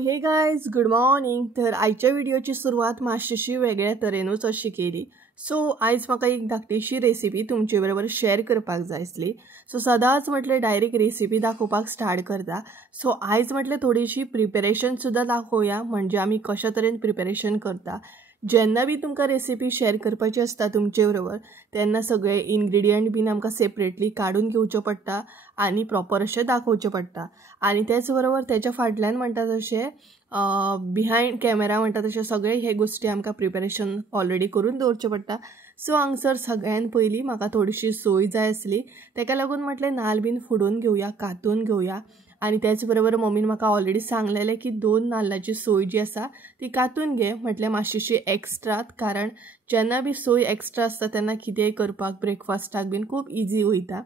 हे guys good morning. तर आयच्या व्हिडिओची सुरुवात मातशीशी वेगळ्या तरेनूच अशी केली। आयज म्हाका एक धाकटीशी रेसिपी तुमचे बरोबर शेअर करपाक जाय आसली। सदांच म्हटलें डायरेक्ट रेसिपी दाखोवपाक स्टार्ट करता। आयज म्हटलें थोडीशी प्रिपेरेशन सुद्दां दाखोवया, म्हणजे आमी कशा तरेन प्रिपेरेशन करता। जेन्ना बी तुमकां रेसिपी शेअर करपाची आसता तुमचे बरोबर, तेन्ना सगळे इन्ग्रेडियंट बीन आमकां सेपरेटली काडून घेवचो पडटा आनी प्रॉपर अशें दाखोवचें पडटा। आनी त्याच बरोबर त्याच्या फाटल्यान म्हणटा तशें बिहायंड कॅमेरा म्हणटा तशें सगळे हे गोष्टी आमकां प्रिपेरेशन ऑलरेडी करून दवरचें पडटा। हांगसर सगळ्यान पयलीं म्हाका थोडीशी सोय जाय आसली, तेका लागून म्हटलें नाल्ल बीन फोडून घेवया, कातून घेवया। आणि त्याच बरोबर मम्मीन म्हाका ऑलरेडी सांगलेलें की 2 नाल्लाची सोय जी आसा ती कातून घे, म्हटलें मातशीशी एक्स्ट्रात, कारण जेन्ना बी सोय एक्स्ट्रा आसता तेन्ना कितेंय करपाक ब्रेकफास्टाक बीन खूब इजी वयता।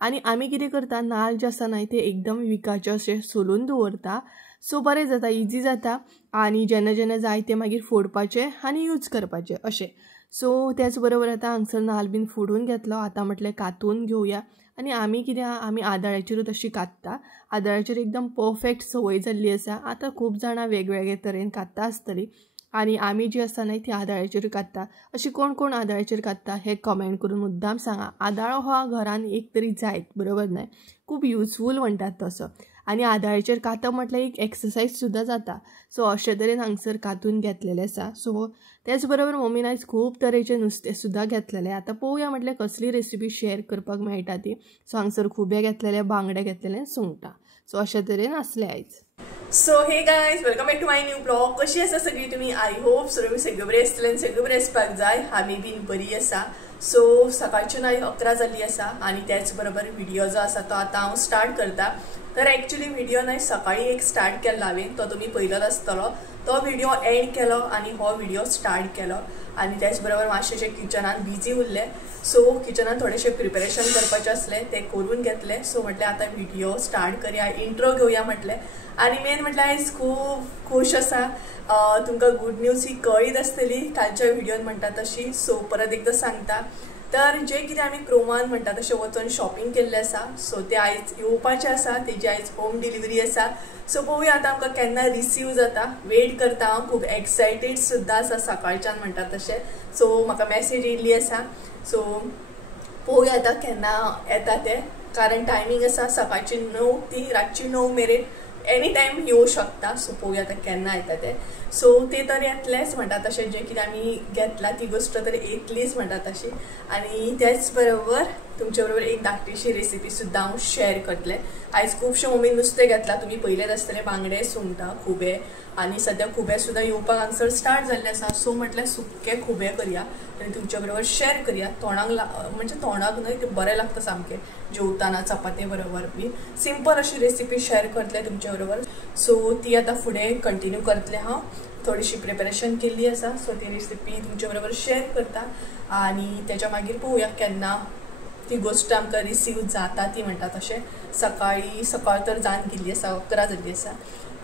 आनी आमी कितें करता, नाल्ल जे आसा न्हय ते एकदम विकाचे अशें सोलून दवरता, बरें जाता, इजी जाता। आनी जेन्ना जेन्ना जाय ते मागीर फोडपाचे आनी यूज करपाचे अशें। त्याच बरोबर आतां हांगसर नाल्ल बीन फोडून घेतलो, आतां म्हटलें कातून घेवया। आनी आमी कितें आमी आदाळ्याचेरूच अशी कातता, आदाळ्याचेर एकदम परफेक्ट संवय जाल्ली आसा। आतां खूब जाणां वेगवेगळे तरेन कातता आसतलीं, आनी आमी जी आसा न्हय ती आदाळ्याचेर कातता। अशी कोण कोण आदाळ्याचेर कातता हे कमेंट करून मुद्दाम सांगा। आदाळो हो घरान एक तरी जायत, बरोबर न्हय, खूब युजफूल म्हणटात तसो। आनी आदाळ्याचेर कातप म्हटल्यार एक एक्सरसायज सुद्दां जाता। अशे तरेन हांगसर कातून घेतलेलें आसा। त्याच बरोबर मम्मीन आयज खूब तरेचें नुस्तें सुद्दां घेतलेलें। आतां पळोवया म्हटल्यार कसली रेसिपी शेअर करपाक मेळटा ती। हांगसर खुबे घेतलेले, बांगडे घेतलेले, सुंगटां। अशे तरेन आसलें आयज। Hey guys welcome back to my new blog. कशी आसा सगळीं तुमी? आय होप सगळीं बरी आसतली आनी सगळीं बरी आसपाक जाय। आमी बीन बरी आसा। सकाळची 11 जाल्ली आसा आनी त्याच बरोबर व्हिडिओ जो आसा तो आतां हांव स्टार्ट करता। तर एक्चुअली व्हिडिओ न्हय सकाळी एक स्टार्ट केल्लो हांवें, तो तुमी पळयलोच आसतलो। तो व्हिडिओ एंड केलो आनी हो व्हिडिओ स्टार्ट केलो। आनी त्याच बरोबर मातशें किचनान बिजी उरलें, किचनान थोडेशें प्रिपेरेशन करपाचें आसलें, तें करून घेतलें। म्हटलें आतां व्हिडिओ स्टार्ट करया, इंट्रो घेवया म्हटलें। आनी मेन म्हटल्यार आयज खूब खूश आसा। तुमकां गुड न्यूज ही कळीत आसतली कालच्या व्हिडिओन म्हणटा तशी। परत एकदां सांगता, तर जें कितें आमी क्रोमान म्हणटा तशें वचून शॉपिंग केल्लें आसा, तें आयज येवपाचें आसा, तेजी आयज होम डिलिव्हरी आसा। पळोवया आतां आमकां केन्ना रिसीव जाता, वेट करता हांव, खूब एक्सायटेड सुद्दां आसा सकाळच्यान म्हणटा तशें। म्हाका मेसेज येयल्ली आसा। पळोवया आतां केन्ना येता तें, कारण टायमींग आसा सकाळची 9 ती रातची 9 मेरेन एनी टायम येवं शकता। पळोवया आतां केन्ना येता तें। ते तर येतलेंच म्हणटा तशें, जें कितें आमी घेतला ती गोश्ट तर येतलीच म्हणटा तशी। आनी त्याच बरोबर तुमचे बरोबर एक धाकटीशी रेसिपी सुद्दां हांव शेअर करतलें। आयज खुबशें मम्मीन नुस्तें घेतलां, तुमी पयलेच आसतलें, बांगडे, सुंगटां, खुबे। आनी सद्या खुबे सुद्दां येवपाक हांगसर स्टार्ट जाल्लें आसा। म्हटल्यार सुक्के खुबे करया आनी तुमचे बरोबर शेअर करया। तोंडाक म्हणजे तोंडाक न्हय, तें बरें लागता सामकें जेवताना चपाती बरोबर बी। सिंपल अशी रेसिपी शेअर करतलें तुमचे बरोबर। ती आतां फुडें कंटिन्यू करतलें हांव। थोडीशी प्रिपेरेशन केल्ली आसा, ती रेसिपी तुमचे बरोबर शेअर करता। आनी तेच्या मागीर पळोवया केन्ना ती गोश्ट आमकां रिसीव जाता ती म्हणटा तशें। सकाळ तर जावन गेल्ली आसा, 11 जाल्ली आसा।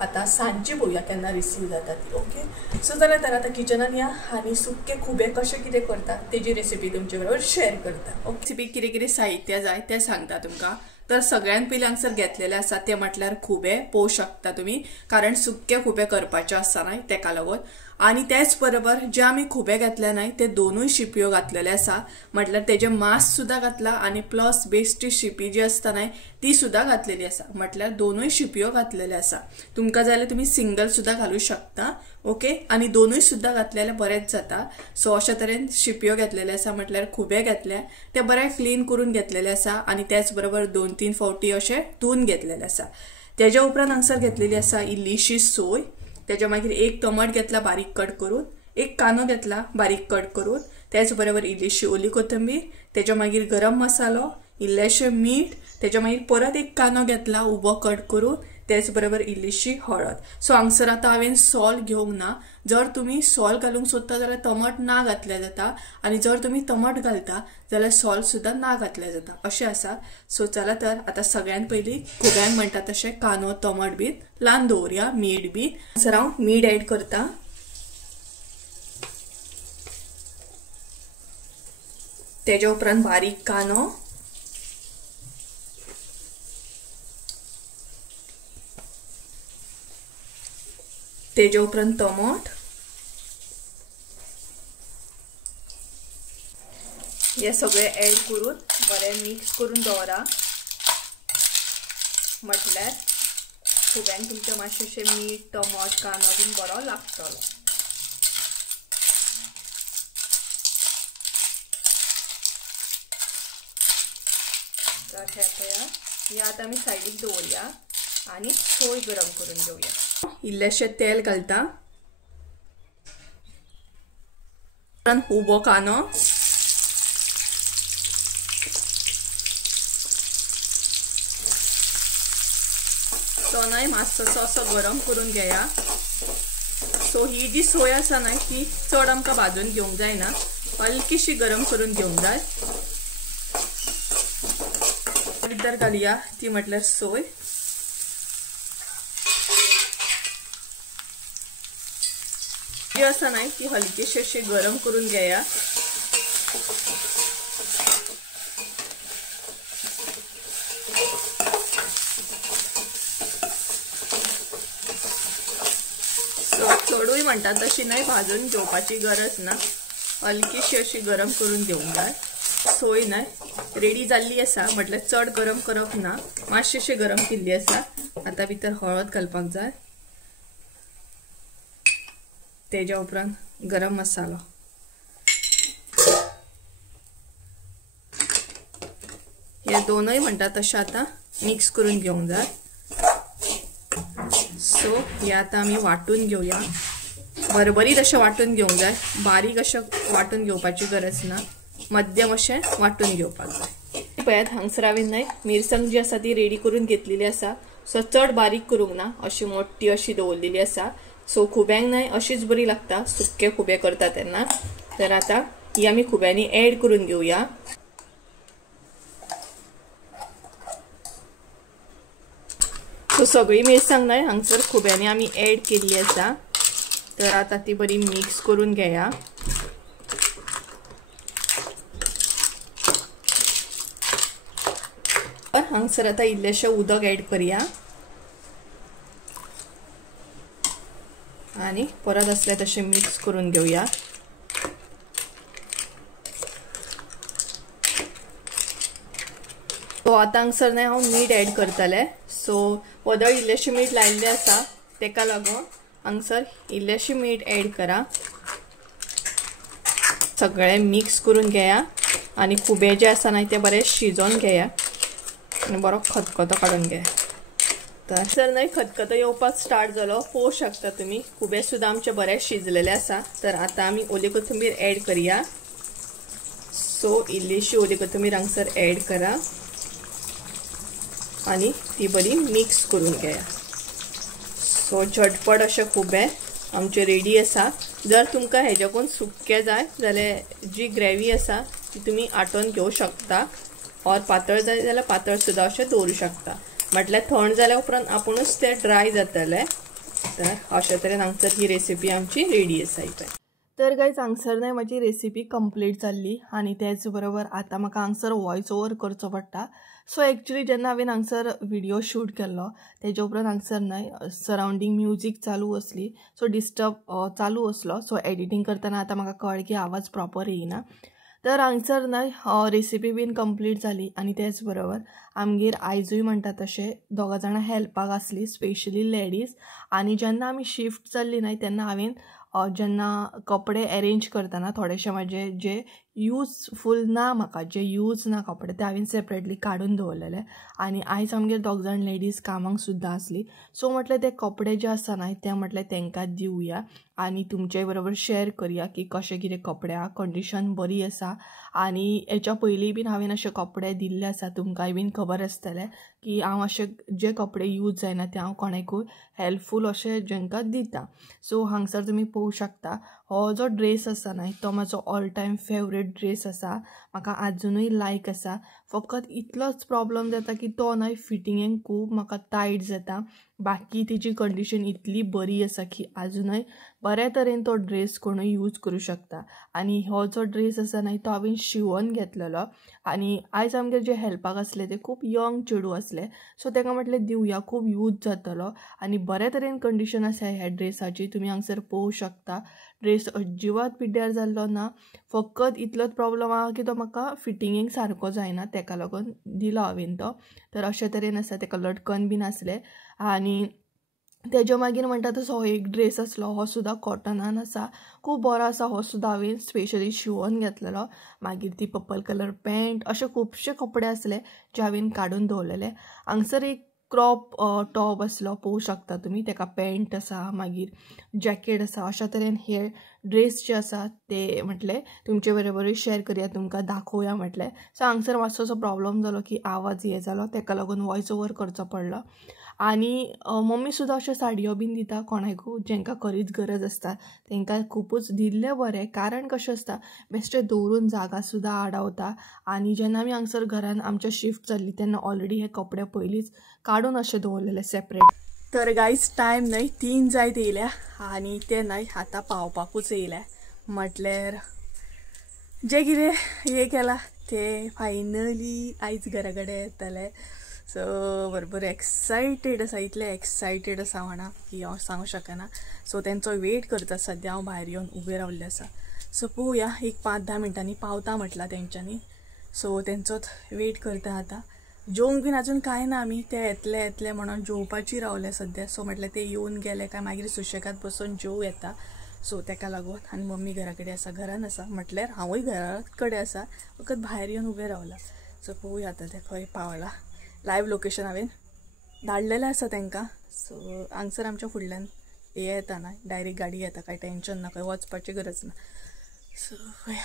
आतां सांजची पळोवया केन्ना रिसीव जाता ती। ओके, जाल्यार तर आतां किचनान या आनी सुक्के खुबे कशें कितें करता तेजी रेसिपी तुमचे बरोबर शेअर करता। ओके, रेसिपी कितें कितें साहित्य जाय तें सांगता तुमकां। तर सगळ्यान पयलीं हांगसर घेतलेले आसा ते म्हटल्यार खुबे, पळोवं शकता तुमी, कारण सुक्के खुबे करपाचे आसता न्हय तेका लागून। आनी त्याच बरोबर जे आमी खुबे घेतले न्हय ते 2 शिपयो घातलेले आसा, म्हटल्यार तेजे मांस सुद्दां घातला आनी प्लस बेस्टची शिपी जी आसता न्हय ती सुद्दां घातलेली आसा, म्हटल्यार 2 शिपयो घातलेले आसा। तुमकां जाल्यार तुमी सिंगल सुद्दां घालूं शकता। ओके, आनी 2 सुद्दां घातलेले बरेंच जाता। अशा तरेन शिपयो घेतलेले आसा, म्हटल्यार खुबे घेतले, ते बरें क्लीन करून घेतलेले आसा आनी त्याच बरोबर 2-3 फावटी अशें धुवन घेतलेले आसा। तेज्या उपरांत हांगसर घेतलेली आसा इल्लीशी सोय। तेज्या मागीर एक टमाट घेतला बारीक कट करून, एक कांदो घेतला बारीक कट करून, त्याच बरोबर इल्लीशी ओली कोथंबीर, तेज्या मागीर गरम मसालो, इल्लेशें मीठ, तेज्या मागीर परत एक कांदो घेतला उबो कट करून, त्याच बरोबर इल्लीशी हळद। हांगसर आतां हांवें सॉल्ट घेवंक ना। जर तुमी सॉल्ट घालूंक सोदता जाल्यार टमाट ना घातलें जाता, आनी जर तुमी टमाट घालता जाल्यार सॉल्ट सुद्दां ना घातलें जाता, अशें आसा। चला तर आतां सगळ्यान पयलीं खुब्यांक म्हणटा तशें कांदो टमाट बीन लावन दवरया, मीठ बीन। हांगसर हांव मीठ एड करता। तेज्या उपरांत बारीक कांदो, तेजे उपरांत टमाट, हे सगळे ऍड करून बरें मिक्स करून दवरा. म्हटल्यार खुब्यांक तुमचे मातशें मीठ, टमाट, कांदो बीन बरो लागतलो. तर हे पळया, हे आतां आमी सायडीक दवरया आनी सोय गरम करून घेवया. इल्लेशें तेल घालता, उबो कांदो, तो नाही मातसो असो गरम करून घेया. सो ही जी सोय आसा ना ती चड आमकां भाजून घेवंक जायना, हलकीशी गरम करून घेवंक जाय. भितर घालया ती म्हटल्यार सोय. जी आसा ना ती हलकीशी अशी गरम करून घेया. चडूय म्हणतात तशी नाही भाजून घेवपाची गरज ना, हलकीशी अशी गरम करून घेवंक जाय. सोय नाही रेडी जाल्ली आसा, म्हटल्यार चड गरम करप ना, मातशीशी गरम केल्ली आसा. आता भितर हळद घालपाक जाय, तेज्या उपरांत गरम मसालो, हे दोनय म्हणटा तशें आता मिक्स करून घेवंक जाय. सो हे आता आमी वाटून घेवया. बरबरीत अशें वाटून घेवंक जाय, बारीक अशें वाटून घेवपाची गरज ना, मध्यम अशें वाटून घेवपाक जाय. पळयात हांगसर हांवें न्हय मिरसांग जी आसा ती रेडी करून घेतलेली आसा. सो चड बारीक करूंक ना, अशी मोठी अशी दवरलेली आसा. सो खुब्यांक न्हय अशीच बरी लागता सुक्के खुबे करता तेन्ना. तर आता ही आमी खुब्यांनी ऍड करून घेवया. सो सगळी मिरसांग न्हय हांगसर खुब्यांनी आमी ऍड केल्ली आसा. तर आता ती बरी मिक्स करून घेया. हांगसर आता इल्लेशें उदक ऍड करया आणि परत असले तशें मिक्स करून घेवया. सो आता हांगसर न्हय हांव मीठ ऍड करतले. सो वदळ इल्लेशें मीठ लायिल्लें आसा, तेका लागून हांगसर इल्लेशें मीठ ऍड करा. सगळे मिक्स करून घेया आणि खुबे जे आसा न्हय ते बरे शिजोवन घेया आणि बरो खतखतो काडून घे. तर जर न्हय खतखतो येवपाक स्टार्ट जालो पळोवंक शकता तुमी, खुबे सुद्दां आमचे बरे शिजलेले आसा. तर आता आमी ओली कोथिंबीर ऍड करया. सो इल्लीशी ओली कोथिंबीर हांगसर ऍड करा आणि ती बरी मिक्स करून घेया. सो झटपट अशे खुबे आमचे रेडी आसा. जर तुमकां हेज्याकून सुक्के जाय जाल्यार जी ग्रेवी आसा ती तुमी आटोवन घेवं शकता, और पातळ जाय जाल्यार पातळ सुद्दां अशें दवरूं शकता. म्हटल्यार थंड जाल्या उपरांत आपुणूच ते ड्राय जातले. तर अशे तरेन हांगसर ही रेसिपी आमची रेडी आसा. तर गायज हांगसर न्हय म्हाजी रेसिपी कंप्लीट जाल्ली आनी तेच बरोबर आतां म्हाका हांगसर वॉयस ओवर करचो पडटा. सो एक्चुअली जेन्ना हांवें हांगसर व्हिडिओ शूट केल्लो तेजे उपरांत हांगसर न्हय सरावंडींग म्युजीक चालू आसली, सो डिस्टर्ब चालू आसलो. सो एडिटींग करतना आतां म्हाका कळ्ळें की आवाज प्रॉपर येयना. तर हांगसर न्हय रेसिपी बीन कंप्लीट जाली आनी तेच बरोबर आमगेर आयजूय म्हणटा तशें दोगां जाणां हेल्पाक आसली, स्पेशली लेडीज. आनी जेन्ना आमी शिफ्ट जाल्ली न्हय तेन्ना हांवें जेन्ना कपडे अरेंज करतना थोडेशे म्हाजे जे यूजफूल ना, म्हाका जे यूज ना कपडे ते हांवें सेपरेटली काडून दवरलेले. आनी आयज आमगेर दोग जाण लेडीज कामाक सुद्दां आसली. सो म्हटलें ते कपडे जे आसा न्हय ते म्हटलें तांकां दिवया आनी तुमचे बरोबर शेअर करया की कशें कितें कपडे आहा, कंडिशन बरी आसा. आनी हेच्या पयलीं बीन हांवें अशे कपडे दिल्ले आसा, तुमकांय बीन खबर आसतलें की हांव अशे जे कपडे यूज जायना ते हांव कोणाकूय हेल्पफूल अशे जेंकां दिता. सो हांगसर तुमी पळोवंक शकता हो जो ड्रेस आसा न्हय तो म्हाजो ऑल टायम फेवरेट ड्रेस आसा. म्हाका आजुनूय लायक आसा. फकत इतलोच प्रॉब्लम जाता की तो न्हय फिटिंगेक खूब म्हाका टायट जाता. बाकी तिची कंडिशन इतली बरी आसा की आजुनय बऱ्या तरेन तो ड्रेस कोणूय यूज करूं शकता. आनी हो जो ड्रेस आसा न्हय तो हांवें शिवून घेतलेलो आनी आयज आमगेर जे हेल्पाक आसले ते खूब यंग चेडू आसले. सो ताका म्हटलें दिवया, खूब यूज जातलो आनी बऱ्या तरेन कंडिशन आसा ह्या ड्रेसाची. तुमी हांगसर पळोवं शकता. ड्रेस अजिबात पिड्ड्यार जाल्लो ना. फकत इतलोच प्रॉब्लम आहा की तो म्हाका फिटिंगेक सारको जायना, ताका लागून दिलो हांवें तो. तर अशे तरेन आसा, ताका लटकन बीन आसले. आनी तेज्या मागीर म्हणटा तसो हो एक ड्रेस आसलो, हो सुद्दां कॉटनान आसा, खूब बरो आसा. हो सुद्दां हांवें स्पेशली शिवून घेतलेलो. मागीर ती पर्पल कलर पॅन्ट, अशे खुबशे कपडे आसले जे हांवें काडून दवरलेले. हांगसर एक क्रॉप टॉप आसलो, पळोवं शकता तुमी. ताका पॅन्ट आसा, मागीर जॅकेट आसा. अशा तरेन हे ड्रेस जे आसा ते म्हटले तुमचे बरोबरूय शेअर करया, तुमकां दाखोवया म्हटलें. सो हांगसर मातसोसो प्रॉब्लम जालो की आवाज हे जालो, ताका लागून वॉयस ओवर करचो पडलो. आनी मम्मी सुद्दां अश्यो साडयो बीन दिता कोणाकूय जेंकां खरीच गरज आसता, तांकां खुबूच दिल्लें बरें. कारण कशें आसता, बेश्टें दवरून जागा सुद्दां आडावता. आनी जेन्ना आमी हांगसर घरान आमच्या शिफ्ट जाल्ली तेन्ना ऑलरेडी हे कपडे पयलींच काडून अशे दवरलेले सेपरेट. तर गायज टायम न्हय 3 जायत येयल्या आनी ते न्हय आतां पावपाकूच येयल्या. म्हटल्यार जे कितें हे केलां ते फायनली आयज घरा कडेन येतले. सो बरोबर एक्सायटेड आसा, इतलें एक्सायटेड आसा म्हणा की हांव सांगूं शकना. सो तेंचो वेट करता. सद्या हांव भायर येवन उबें रावल्लें आसा. सो पळोवया, एक 5-10 मिनटांनी पावता म्हटलां तेंच्यांनी. सो तेंचोच वेट करता. आतां जेवंक बीन आजून कांय ना, आमी ते येतले म्हणून जेवपाची रावले सद्या. सो म्हटलें ते येवन गेले काय मागीर सुशेगाद बसून जेव येता. सो ताका लागून. आनी मम्मी घरा कडेन आसा, घरान आसा. म्हटल्यार हांवूय घरा कडेन आसा, फकत भायर येवन उबें रावला. सो पळोवया आतां ते खंय पावला. लायव्ह लोकेशन हांवें धाडलेलें आसा तांकां. सो हांगसर आमच्या फुडल्यान हे येता ना, डायरेक्ट गाडी येता, कांय टेन्शन ना, खंय वचपाची गरज ना. सो पळया.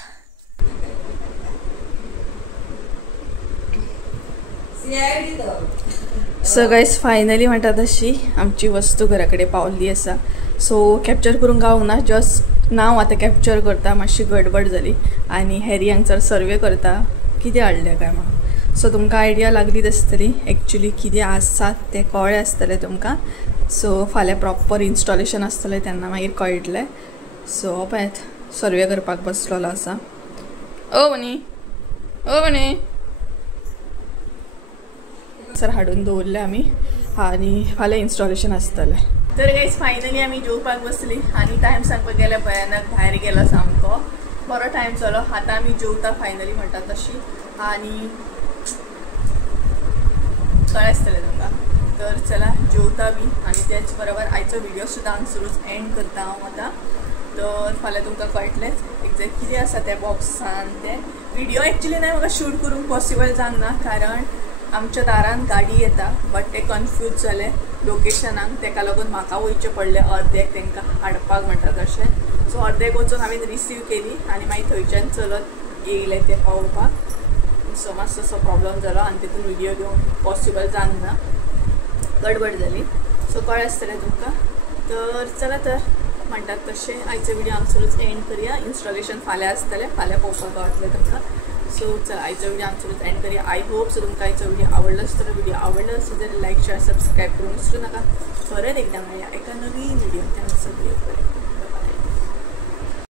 सो गायज फायनली म्हणटा तशी आमची वस्तू घरा कडेन पावल्ली आसा. सो कॅप्चर करूंक गावना, जस्ट नांव आतां कॅप्चर करता. मातशी गडबड जाली आनी हॅरी हांगसर सर्वे करता कितें हाडलें काय म्हणून. सो तुमकां आयडिया लागली आसतली एक्चुली कितें आसा तें कळ्ळें आसतलें तुमकां. सो फाल्यां प्रॉपर इन्स्टॉलेशन आसतलें तेन्ना मागीर कळटलें. सो पळयात सर्वे करपाक बसलेलो आसा. ओ मनी सर हाडून दवरले आमी आनी फाल्यां इन्स्टॉलेशन आसतलें. तर गायज फायनली आमी जेवपाक बसली आनी टायम सांगपाक गेल्यार भयानक भायर गेलो सामको. बरो टायम जालो. आतां आमी जेवता फायनली म्हणटा तशी आनी कळ्ळें आसतलें तुमकां. तर चला जेवता बी आनी त्याच बरोबर आयचो व्हिडिओ सुद्दां हांगसरूच एंड करता हांव आतां. तर फाल्यां तुमकां कळटलेंच एक्झॅक्ट कितें आसा त्या बॉक्सान. ते व्हिडिओ एक्चुली न्हय म्हाका शूट करूंक पॉसिबल जावंक ना, कारण आमच्या दारान गाडी येता. बट ते कन्फ्यूज जाले लोकेशनाक, ताका लागून म्हाका वयचें पडलें अर्देक तांकां हाडपाक म्हणटा तशें. सो अर्देक वचून हांवें रिसीव केली आनी मागीर थंयच्यान चलत येयले ते पावोवपाक. सो मातसो प्रॉब्लम जालो आनी तितून व्हिडिओ घेवंक पॉसिबल जावंक ना, गडबड जाली. सो कळ्ळें आसतलें तुमकां. तर चला तर म्हणटात तशें आयचो व्हिडिओ हांगसरूच एंड करुया. इन्स्टॉलेशन फाल्यां आसतलें, फाल्यां पळोवपाक गावतलें तुमकां. सो चला आयचो व्हिडिओ हांगसरूच एंड करुया. आय होप सो तुमकां आयचो व्हिडिओ आवडलो आसतलो. व्हिडिओ आवडलो आसत जाल्यार लायक शेअर सबस्क्रायब करूंक विसरू नाका. परत एकदां मेळया एका नवीन व्हिडिओ. त्या सगळें बरें.